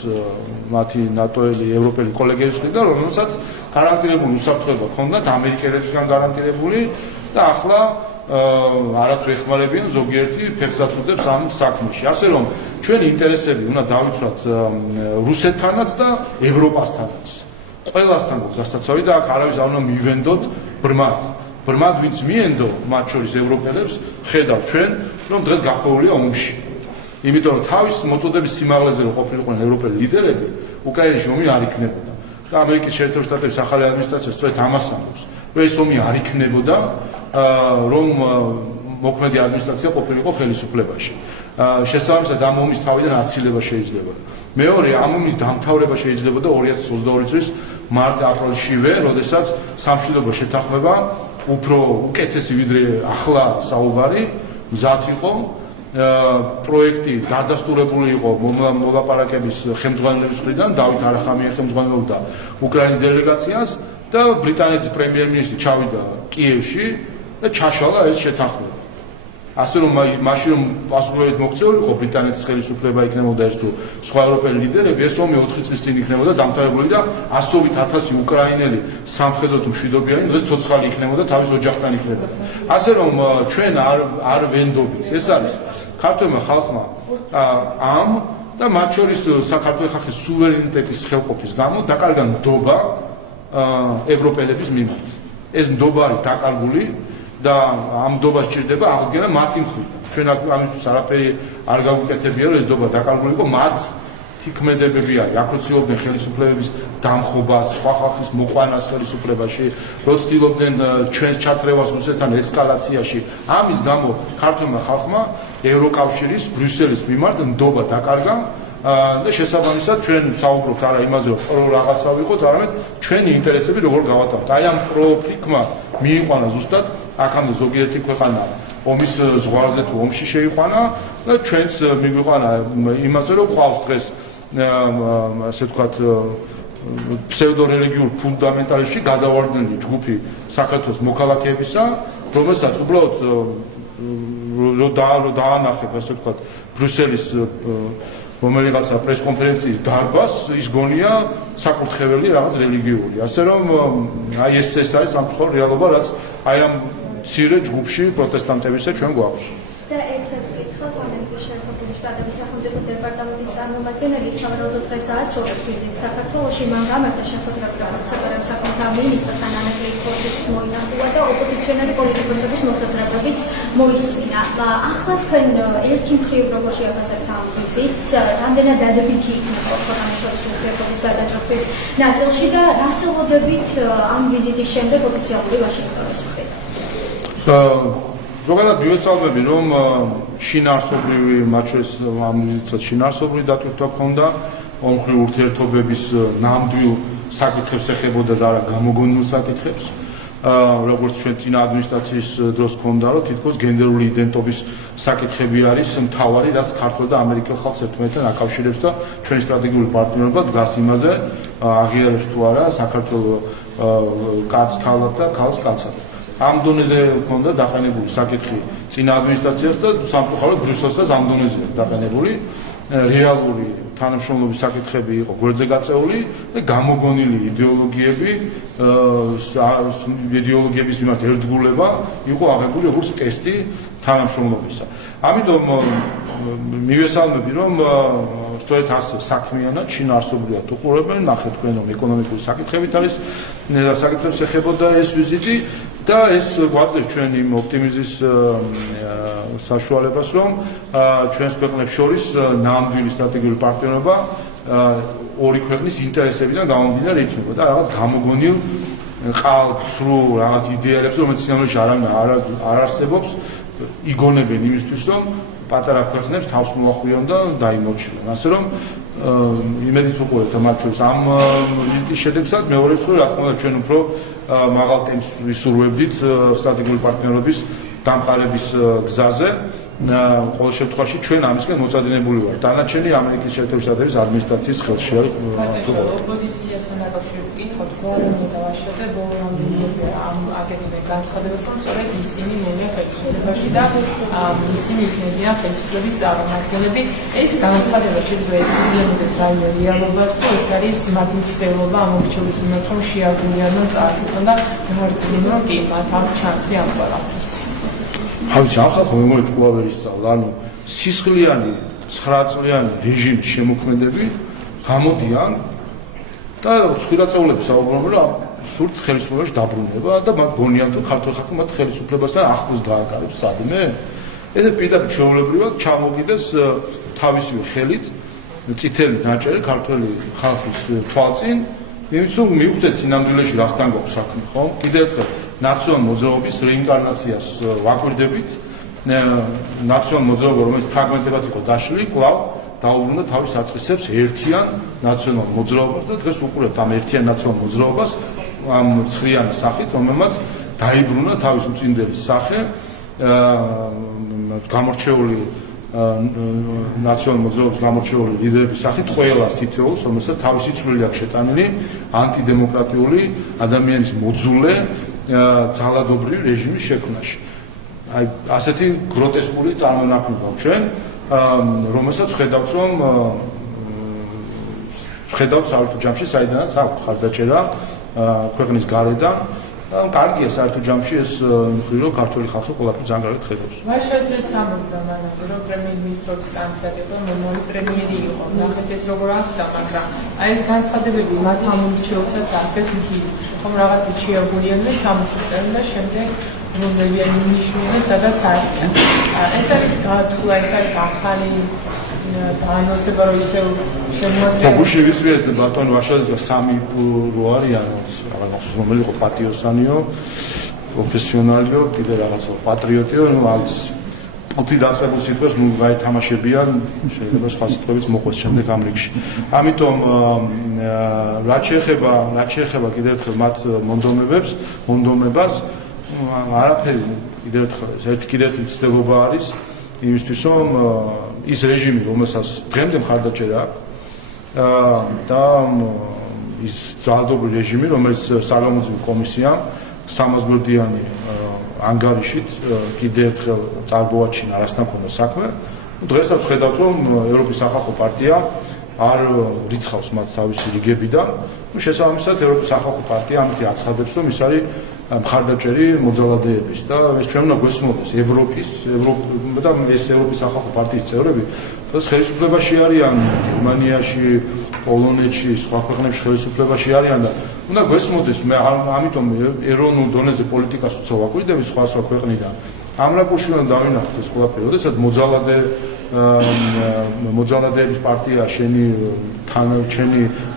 მათი ნატოელი, ევროპელი კოლეგების მხრიდან, რომელსაც გარანტირებული უსაფრთხოება ჰქონდათ ამერიკელებისგან გარანტირებული და ახლა არათუ ეხმარებიან ზოგიერთი ფეხსაცუდებს ამ საქმეში. ასე რომ ჩვენი ინტერესები უნდა დავიცვათ რუსეთთანაც და ევროპასთანაც. ყველასთან გვაქვს გასაცავი და აქ არავის არ უნდა მივენდოთ ბრმად. ბრმად ვინც მიენდო მათ შორის ევროპელებს, ხედავთ ჩვენ, რომ დღეს გახვეულია ომში. იმიტომ რომ თავის მოწოდების სიმაღლეზე რო ყოფილიყვნენ ევროპელი ლიდერები, უკრაინაში ომი არ იქნებოდა. და ამერიკის შეერთებული შტატების ახალი ადმინისტრაცია სწორედ ამას ამბობს, რომ ეს ომი არ იქნებოდა, რომ მოქმედი ადმინისტრაცია ყოფილიყო ხელისუფლებაში. შესაბამისად ამ ომის თავიდან აცილება შეიძლება. მეორე, ამ ომის დამთავრება შეიძლება 2022 წლის მარტ-აპრილშივე, როდესაც სამშვიდობო შეთანხმება უფრო უკეთესი ვიდრე ახლა საუბარი მზად იყო. პროექტი დადასტურებული იყო მოლაპარაკების ხელმძღვანელების მხრიდან, დავით არახამია ხელმძღვანელობდა უკრაინის დელეგაციას და ბრიტანეთის პრემიერ-მინისტრი ჩავიდა კიევში და ჩაშალა ეს შეთანხმება. ასე რომ მაშინ რომ პასუხობრივად მოქცეულიყო ბრიტანეთის ხელისუფლება იქნებოდა ეს თუ სხვა ევროპელი ლიდერები, ეს ომი 4 წლის წინ იქნებოდა დამთავრებული და 100,000 უკრაინელი სამხედროდ მშვიდობიანი დღეს ცოცხალი იქნებოდა თავის ოჯახთან იქნებოდა. ასე რომ ჩვენ არ ვენდობით. ეს არის ქართულმა ხალხმა ამ და მათ შორის საქართველოს ხალხის სუვერენიტეტის ხელყოფის გამო დაკარგა ნდობა ევროპელების მიმართ. ეს ნდობა არის დაკარგული და ამ ნდობას ჭირდება აღდგენა მათი მხრიდან. ჩვენ ამისთვის არაფერი არ გავუკეთებია, რომ ეს ნდობა დაკარგული იყო, მათ თქმედებები არის, აქ ცდილობდნენ ხელისუფლებების დამხობას, სხვა ხალხის მოყვანას ხელისუფლებაში, რო ცდილობდნენ ჩვენს ჩათრევას რუსეთთან ესკალაციაში. ამის გამო ქართულმა ხალხმა ევროკავშირის, ბრიუსელის მიმართ ნდობა დაკარგა და შესაბამისად ჩვენ საუბრობთ არა იმაზე, რომ პრო რაღაცა ვიყოთ, არამედ ჩვენი ინტერესები როგორ გავატაროთ. აი ამ პროფიქმა მიიყვანა ზუსტად აქამდე ზოგიერთი ქვეყანა ომის ზღვარზე თუ ომში შეიყვანა და ჩვენც მიგვიყვანა იმაზე, რომ ყავს დღეს ასე ვთქვათ ფსევდორელიგიურ ფუნდამენტალისტში გადავარდნილი ჯგუფი საქართველოს მოქალაქეებისა, რომელსაც უბრალოდ რო დაანახეთ, ასე ვთქვათ, ბრიუსელის რომელიღაცა პრესკონფერენციის დარბას, ის გონია საკურთხეველი რაღაც რელიგიური. ასე რომ აი ეს არის სამწუხარო რეალობა, რაც აი ამ მცირე ჯგუფში პროტესტანტებისა ჩვენ გვაქვს. და ერთ-ერთ კითხვა ამერიკის შეერთებული შტატების სახელმწიფო დეპარტამენტის წარმომადგენელი სავარაუდოდ დღეს აასრულებს ვიზიტს საქართველოში, მან გამართა შეხვედრები, როგორც საგარეო საქმეთა მინისტრთან ანაკლიის პორტის მოინახულა და ოპოზიციონერი პოლიტიკოსების მოსაზრებებიც მოისმინა. ახლა თქვენ ერთი მხრივ როგორ შეაფასებთ ამ ვიზიტს, რამდენად დადებითი იქნება ქვეყანაშორის ურთიერთობის გადაჭრობის ნაწილში და რას ელოდებით ამ ვიზიტის შემდეგ ოფიციალური ვაშინგტონის მხრიდან? ზოგადად მივესალმები, რომ შინაარსობრივი, მათ შორის ამ ვიზიტსაც შინაარსობრივი დატვირთვა ჰქონდა, ომხრივ ურთიერთობების ნამდვილ საკითხებს ეხებოდა და არა გამოგონილ საკითხებს. როგორც ჩვენ წინა ადმინისტრაციის დროს ჰქონდა, რომ თითქოს გენდერული იდენტობის საკითხები არის მთავარი, რაც ქართულ და ამერიკელ ხალხს ერთმანეთთან აკავშირებს და ჩვენი სტრატეგიული პარტნიორობა დგას იმაზე, აღიარებს თუ არა საქართველოს კაცს ქალად და ქალს კაცად. ამ დონეზე ჰქონდა დაყენებული საკითხი წინა ადმინისტრაციას და სამწუხაროდ ბრიუსელსაც ამ დონეზე დაყენებული რეალური თანამშრომლობის საკითხები იყო გვერდზე გაწეული და გამოგონილი იდეოლოგიების მიმართ ერთგულება იყო აღებული როგორც ტესტი თანამშრომლობისა. ამიტომ მივესალმები რომ სწორედ ასე საქმიანად შინაარსობრივად უყურებენ, ნახეთ თქვენ რომ ეკონომიკური საკითხებით არის საკითხებს ეხებოდა ეს ვიზიტი და ეს გვაძლევს ჩვენ იმ ოპტიმიზმის საშუალებას რომ ჩვენს ქვეყნებს შორის ნამდვილი სტრატეგიული პარტნიორობა ორი ქვეყნის ინტერესებიდან გამომდინარე იქნება და რაღაც გამოგონილ ყალბცრუ რაღაც იდეალებს რომელიც სინამდვილეში არ არსებობს იგონებენ იმისთვის რომ პატარა ქვეყნებს თავს მოახვიონ და დაიმორჩილონ. ასე რომ იმედით ვუყურებთ მათ შორის ამ ვიზიტის შედეგსაც მეორე მხრივ რა თქმა უნდა ჩვენ უფრო მაღალ ტემპს ვისურვებდით სტრატეგიული პარტნიორობის დამყარების გზაზე. ყოველ შემთხვევაში ჩვენ ამისკენ მოწადინებული ვართ. დანარჩენი ამერიკის შეერთებული შტატების ადმინისტრაციის ხელში არის. ოპოზიციასთან დაკავშირებით ვკითხოთ, რომ დავაშოზე ბოლომდე ამ აგებდნენ განცხადებას, რომ სწორედ ისინი მოვიდნენ ხელისუფლებაში და ისინი იქნებიან ხელისუფლების წარმომადგენლები. ეს განცხადება შეიძლება ეკუთვნოდეს რაიმე რეალობას თუ ეს არის მათი მცდელობა ამ ურჩევის მიმართ, რომ შეაგულიანონ წარსულს და გამარჯვებულონ, რომ კი მათ ამ ჩანსი ამ ყველაფრის. ავიც ამ ხალხო მემოჭკუა ვერ ისწავლა, ანუ სისხლიანი 9 წლიანი რეჟიმის შემოქმედები გამოდიან და ცხრაწეულები საუბრობენ რომ სურთ ხელისუფლებაში დაბრუნება და მათ გონიან თუ ქართული ხალხი მათ ხელისუფლებასთან ახლოს გააკარებს სადმე. ეს პირდაპირ ჩვეულებრივად ჩამოგიდეს თავისივე ხელით წითელი ნაჭერი ქართული ხალხის თვალწინ, იმის რომ მივხვდეთ სინამდვილეში რასთან გვაქვს საქმე, ხო? კიდევ ერთხელ ნაციონალ მოძრაობის რეინკარნაციას ვაკვირდებით, ნაციონალ მოძრაობა რომელიც ფრაგმენტებად იყო დაშლილი, კვლავ დაუბრუნდა თავის საწყისებს ერთიან ნაციონალ მოძრაობას და დღეს უყურებთ ამ ერთიან ნაციონალ მოძრაობას ამ ცხრიანი სახით, რომელმაც დაიბრუნა თავის უწინდელის სახე, გამორჩეული ნაციონალ მოძრაობის გამორჩეული ლიდერების სახით ყველას თითოეულს, რომელსაც თავისი წვლილი აქვს შეტანილი ანტიდემოკრატიული ადამიანის მოძულე ძალადობრივი რეჟიმის შექმნაში. აი ასეთი გროტესკული წარმონაქმნი გვაქვს ჩვენ, რომელსაც ხედავთ რომ ხედავთ საერთო ჯამში საიდანაც აქვს ხარდაჭერა ქვეყნის გარედან. კარგია საერთო ჯამში ეს მხრივ რომ ქართული ხალხი ყველაფერს ზანგარად ხედავს. მას შეძლებს ამბობდა მანამდე რომ პრემიერ-მინისტრის კანდიდატი იყო, მომავალი პრემიერი იყო. ნახეთ ეს როგორ ახდა, მაგრამ აი ეს განცხადებები მათ ამ ურჩეულსაც არქეს მიხილებში. ხომ რაღაცით შეაგულიანდნენ თამასის წერენ და შემდეგ რომელია ნიშნულზე სადაც არიან. ეს არის თუ ეს არის ახალი დაანონსება რომ ისე შემოადგენენ. გუშინის ვიეთ ბატონ ვაშაძე სამი რო არიან, რაღაც რომელი იყო პატიოსანიო, პროფესიონალიო, კიდე რაღაცა პატრიოტიო, ნუ არის პუთი დაწყებულ სიტყვებს ნუ გაეთამაშებიან, შეიძლება სხვა სიტყვებიც მოყვეს შემდეგ ამ რიგში. ამიტომ რაც შეეხება კიდე ერთხელ მათ მონდომებას, არაფერი კიდე ერთი მცდელობა არის იმისთვის რომ ის რეჟიმი, რომელსაც დღემდე მხარდაჭერა და ის ძალადობრივი რეჟიმი, რომელიც საგამოძიებო კომისიამ 300 გვერდიანი ანგარიშით კიდე ერთხელ წარგოაჩინა რასთან ქონდა საქმე. დღესაც ხედავთ რომ ევროპის სახალხო პარტია არ რიცხავს მათ თავისი რიგებიდან. შესაბამისად ევროპის სახალხო პარტია ამით აცხადებს რომ ის არის მხარდაჭერი მოძალადეების და ეს ჩვენ უნდა გვესმოდეს ევროპის და ეს ევროპის სახალხო პარტიის წევრები დღეს ხელისუფლებაში არიან გერმანიაში, პოლონეთში, სხვა ქვეყნებში ხელისუფლებაში არიან და უნდა გვესმოდეს მე ამიტომ ეროვნულ დონეზე პოლიტიკას უცხო ვაკვირდებით სხვა ქვეყნიდან. ამ რაკურსში უნდა დავინახოთ ეს ყველაფერი, როდესაც მოძალადეების პარტია შენი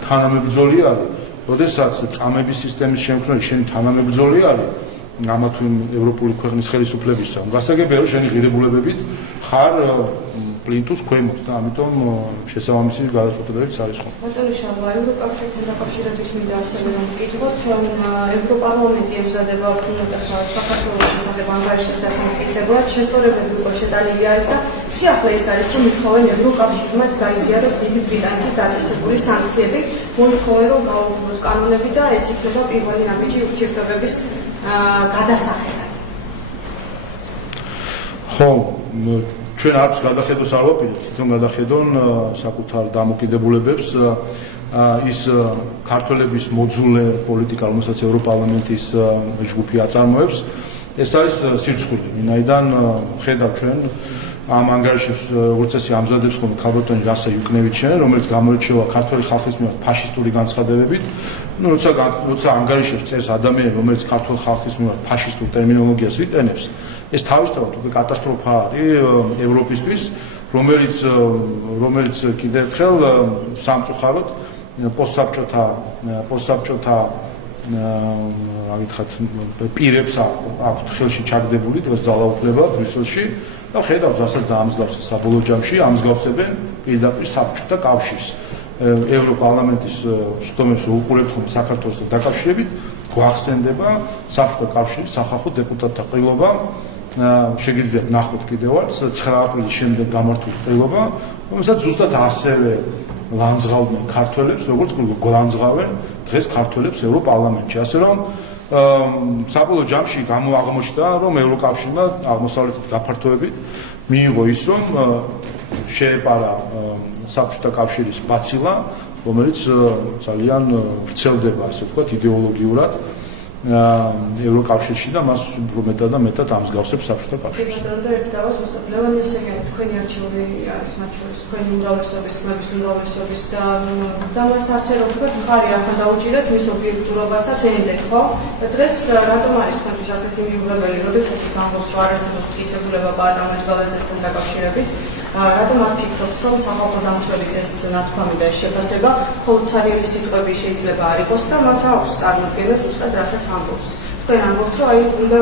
თანამებრძოლი არის, როდესაც წამების სისტემის შემქმნელი შენი თანამებრძოლი არის ამა თუ ევროპული ქვეყნის ხელისუფლებისა. გასაგებია რომ შენი ღირებულებებით ხარ პლინტუს ქვემოთ და ამიტომ შესაბამისი გადაწყვეტილებიც არის ხომ. ბატონო შალვა, ევროკავშირთან დაკავშირებით მინდა ასევე რომ ვკითხოთ, ევროპარლამენტი ემზადება საქართველოს შესახებ ანგარიშის დასამტკიცებლად, შესწორებები უკვე შეტანილი არის და ახლა ეს არის რომ ითხოვენ ევროკავშირმაც გაიზიაროს დიდი ბრიტანეთის დაწესებული სანქციები, მოითხოვენ რომ გაუქმოთ კანონები და ეს იქნება პირველი ნაბიჯი ურთიერთობების გადასახედად. ხო, ჩვენ არც გადახედოს არ ვაპირებთ, თვითონ გადახედონ საკუთარ დამოკიდებულებებს ის ქართველების მოძულე პოლიტიკა, რომელსაც ევროპარლამენტის ჯგუფი აწარმოებს, ეს არის სირცხული, ვინაიდან ხედავ ჩვენ ამ ანგარიშებს როგორც წესი ამზადებს ხოლმე ქალბატონი რასა იუკნევიჩიანი, რომელიც გამოირჩევა ქართველი ხალხის მიერ ფაშისტური განცხადებებით. როცა ანგარიშებს წერს ადამიანი, რომელიც ქართულ ხალხის მიერ ფაშისტურ ტერმინოლოგიას იტენებს, ეს თავისთავად უკვე კატასტროფა არის ევროპისთვის, რომელიც კიდევ ერთხელ სამწუხაროდ პოსტსაბჭოთა აგითხათ პირებს აქვთ ხელში ჩაგდებული დღეს ძალაუფლება ბრიუსელში და ხედავთ რასაც დაამსგავს საბოლოო ჯამში ამსგავსებენ პირდაპირ საბჭოთა კავშირს ევროპარლამენტის სხდომებს უყურებთ ხომ საქართველოს დაკავშირებით გვახსენდება საბჭოთა კავშირის სახალხო დეპუტატთა ყრილობა შეგიძლიათ ნახოთ კიდევაც 9 აპრილის შემდეგ გამართული ყრილობა რომელსაც ზუსტად ასევე ლანძღავდნენ ქართველებს როგორც გლანძღავენ დღეს ქართველებს ევროპარლამენტში ასე რომ საბოლოო ჯამში აღმოჩნდა რომ ევროკავშირმა აღმოსავლეთით გაფართოებით მიიღო ის რომ შეეპარა საბჭოთა კავშირის ბაცილა რომელიც ძალიან ვრცელდება ასე ვთქვათ იდეოლოგიურად ევროკავშირში და მას უფრო მეტად და მეტად ამსგავსებს საბჭოთა კავშირს. და ერთ დავას უბრალოდ ლევან ისეგენი თქვენი არჩეული არის მათ შორის თქვენი უმრავლესობის ხმების უმრავლესობის და მას ასე რომ ვთქვათ მხარი ახლა დაუჭირეთ მის ობიექტურობასაც ენდეთ ხო? და დღეს რატომ არის თქვენთვის ასეთი მიუღებელი, როდესაც ის ამბობს რომ არასდროს მტკიცებულება ბატონ მაჯვალაძესთან დაკავშირებით რატომ არ ფიქრობთ რომ სახალხო დამცველის ეს ნათქვამი და შეფასება მხოლოდ ცარიელი სიტყვები შეიძლება არ იყოს და მას აქვს წარმოქმნა ზუსტად რასაც ამბობს. თქვენ ამბობთ რომ აი უნდა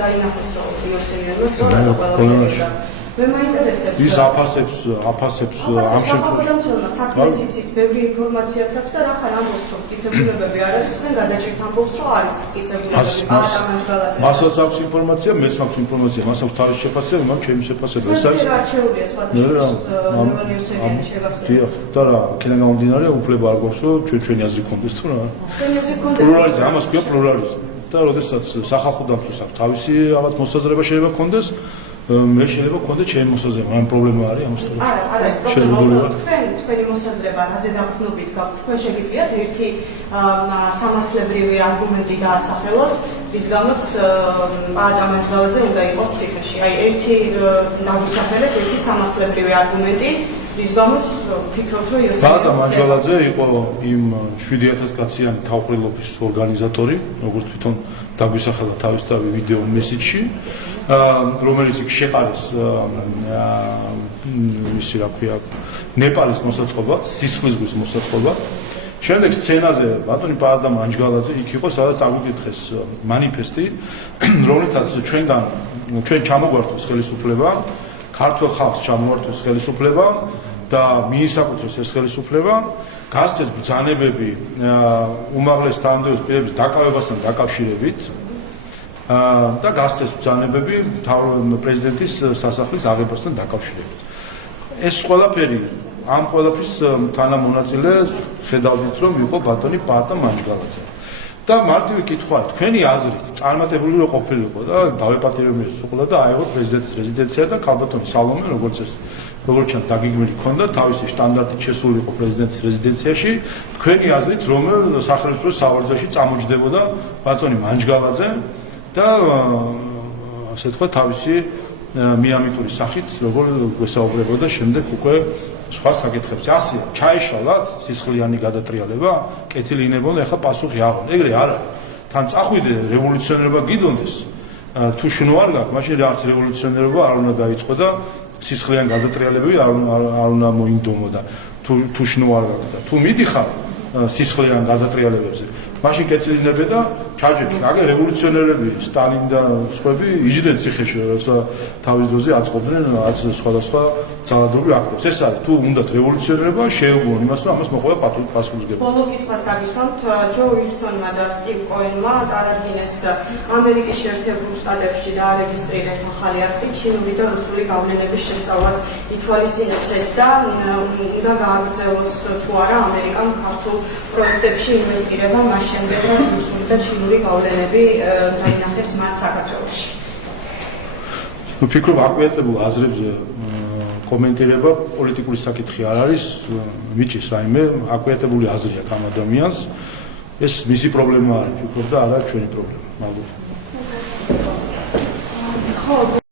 დაინახოს რომ იოსელიანმა სწორად ყველა მე მაინტერესებს ის აფასებს ამ შემთხვევაში საქმეც იცის ბევრი ინფორმაციაც აქვს და რახან ამბობს რომ მტკიცებულებები არ არის თქვენ გადაჭერთ ამბობს რომ არის მტკიცებულებები მასაც აქვს ინფორმაცია მეც მაქვს ინფორმაცია მას აქვს თავის შეფასება მაგ ჩემი შეფასება ეს არის არჩეულია სხვადასხვა და რა აქედან გამომდინარე უფლება არ გვაქვს რომ ჩვენი აზრი გქონდეს თუ რა პლურალიზმი ამას ქვია პლურალიზმი და როდესაც სახალხო დამცველს აქვს თავისი ალბათ მოსაზრება შეიძლება გქონდეს მე შეიძლება გქონდეს ჩემი მოსაზრება, მაგრამ პრობლემა არის ამასთან. არა, პრობლემა თქვენი მოსაზრება, რაზე დამქნობით გაქვთ, თქვენ შეგიძლიათ ერთი სამართლებრივი არგუმენტი დაასახელოთ, რის გამოც ბატონ მაჯვალაძე უნდა იყოს ციხეში. აი ერთი დავისახელეთ, ერთი სამართლებრივი არგუმენტი, რის გამოც ფიქრობთ, რომ ბატონ მაჯვალაძე იყო იმ 7000 კაციანი თავყრილობის ორგანიზატორი, როგორც თვითონ დაგვისახელა თავისთავად ვიდეო მესიჯში. რომელიც შეყარეს ისი რა ქვია ნეპალის მოსაწყობა, სისხლისგვის მოსაწყობა. შემდეგ სცენაზე ბატონი პაადამ ანჯგალაძე იქ იყო, სადაც აგვიკითხეს მანიფესტი, რომლითაც ჩვენ ჩამოგვართვეს ხელისუფლება, ქართულ ხალხს ჩამოგვართვეს ხელისუფლება და მიისაკუთრეს ეს ხელისუფლება, გასცეს ბრძანებები უმაღლეს თანამდებობის პირების დაკავებასთან დაკავშირებით. და გასცეს ბრძანებები პრეზიდენტის სასახლის აღებასთან დაკავშირებით. ეს ყველაფერი ამ ყველაფრის თანამონაწილე ხედავდით რომ იყო ბატონი პაატა მაჯგალაძე. და მარტივი კითხვა არის, თქვენი აზრით წარმატებული რო ყოფილიყო და დავეპატიებინეთ უყლა და აიღო პრეზიდენტის რეზიდენცია და ქალბატონი სალომე როგორც ჩანს დაგიგმილი ქონდა თავისი სტანდარტით შესული იყო პრეზიდენტის რეზიდენციაში, თქვენი აზრით რომელ სახელმწიფო სავარძელში წამოჯდებოდა ბატონი მაჯგალაძე და ასე თქვა თავისი მიამიტური სახით როგორ გვესაუბრებოდა შემდეგ უკვე სხვა საკითხებზე. ასე ჩაეშალათ სისხლიანი გადატრიალება, კეთილი ინებონ ეხა პასუხი აღონ. ეგრე არ არის. თან წახვიდე რევოლუციონერობა გიდონდეს, თუ შნო არ გაქვს, მაშინ რაღაც რევოლუციონერობა არ უნდა დაიწყო და სისხლიანი გადატრიალებები არ უნდა მოინდომო და თუ შნო არ გაქვს და თუ მიდიხარ სისხლიან გადატრიალებებზე, მაშინ კეთილი ინებე და ჩაჯექი. აგერ რევოლუციონერები, სტალინი და სხვები იჯდნენ ციხეში, როცა თავის დროზე აწყობდნენ რაც სხვადასხვა ძალადობრივ აქტებს. ეს არის, თუ უნდათ რევოლუციონერობა, შეეუბნონ იმას, რომ ამას მოყვა პასუხისმგებლობა. ბოლო კითხვას გაგისვამთ, ჯო უილსონმა და სტივ კოენმა წარადგინეს ამერიკის შეერთებულ შტატებში დაარეგისტრირეს ახალი აქტი ჩინური და რუსული გავლენების შესწავლას ითვალისწინებს ეს და უნდა გააგრძელოს თუ არა ამერიკამ ქართულ პროექტებში ინვესტირება მას შემდეგ, რაც რუსული და ჩინური გავლენები დაინახეს მათ საქართველოში. ვფიქრობ, აკვიატებულ აზრებზე კომენტირება პოლიტიკური საკითხი არ არის, მიჭის რაიმე აკვიატებული აზრი აქვს ამ ადამიანს. ეს მისი პრობლემა არის, ვფიქრობ და არა ჩვენი პრობლემა. მადლობა.